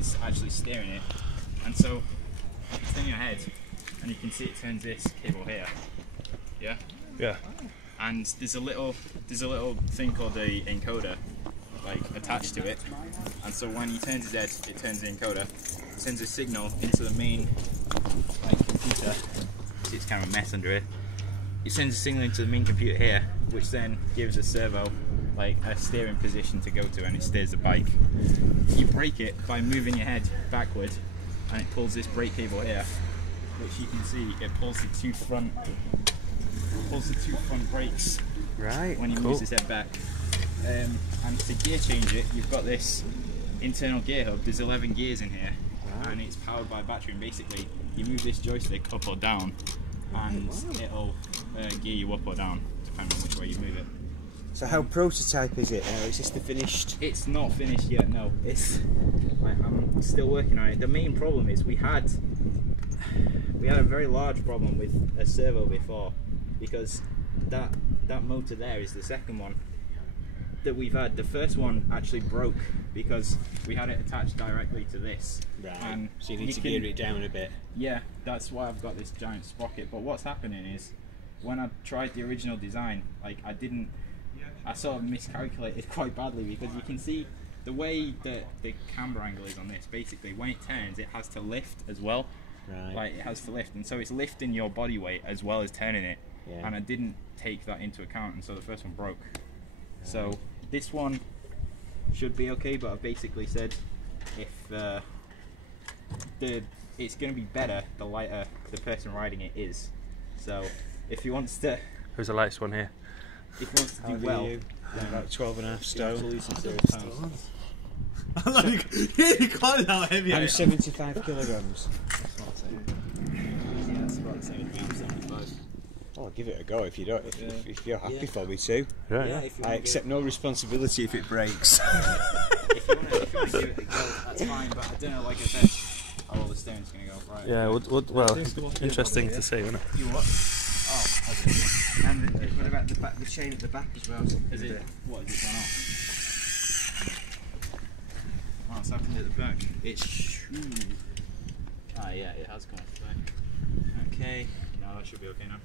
is actually steering it. And so turn your head and you can see it turns this cable here. Yeah? Yeah. And there's a little thing called a encoder like attached to it. And so when he turns his head, it turns the encoder, sends a signal into the main like computer. See, it's kind of a mess under it. It sends a signal into the main computer here, which then gives a servo like a steering position to go to, and it steers the bike. You brake it by moving your head backward, and it pulls this brake cable here, which you can see it pulls the two front brakes. Right. When you move his head back, and to gear change it, you've got this internal gear hub. There's 11 gears in here, and it's powered by a battery. And basically, you move this joystick up or down, and it'll gear you up or down depending on which way you move it. So how prototype is it? Is this the finished? It's not finished yet. No, I'm still working on it. The main problem is we had a very large problem with a servo before, because that motor there is the second one that we've had. The first one actually broke because we had it attached directly to this. Right. And so you need to gear it down a bit. Yeah, that's why I've got this giant sprocket. But what's happening is, when I tried the original design, like I sort of miscalculated quite badly, because you can see the way that the camber angle is on this. Basically, when it turns, it has to lift as well. Right. Like it has to lift, and so it's lifting your body weight as well as turning it. Yeah. And I didn't take that into account, and so the first one broke. So this one should be okay, but I've basically said if it's going to be better the lighter the person riding it is. So if he wants to, Who's the lightest one here? if he wants to do well, About 12.5 stone. You can't how heavy I'm 75 kilograms. yeah, that's about the same as me. I'm 75. Oh, I'll give it a go if you don't. If you're happy for me to. Right. Yeah, if you I wanna accept no responsibility if it breaks. if you want to give it a go, that's fine. But I don't know. Like I said, how well the steering's going to go. Right. Yeah. Well, interesting to see, isn't it? You what? Oh, okay. And what about the chain at the back as well? Is it? What, has it gone off? What's happened at the back? It's... Ah, yeah, it has gone off the back. Okay. No, that should be okay now.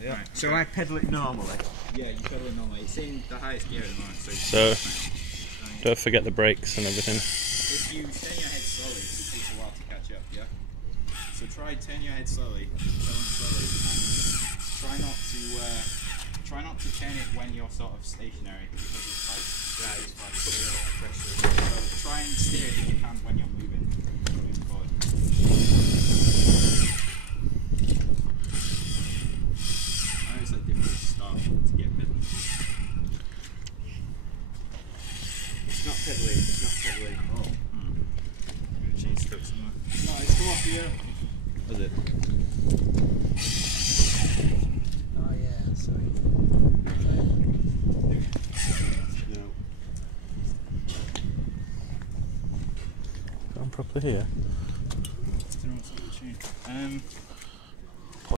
Yeah. Right. So I pedal it normally. Yeah, you pedal it normally. It's in the highest gear at the moment. So don't forget the brakes and everything. If you turn your head slowly, it takes a while to catch up, yeah? So turn your head slowly, and try not to turn it when you're sort of stationary, because it's like pressure. So try and steer it if you can when you're moving forward. I know it's like difficult to start to get pedaling. It's not pedaling. Oh. Maybe the chain's stuck somewhere. No, it's come off here. Was it? Oh yeah, sorry. No. Got on properly here. I don't know what's up with the chain.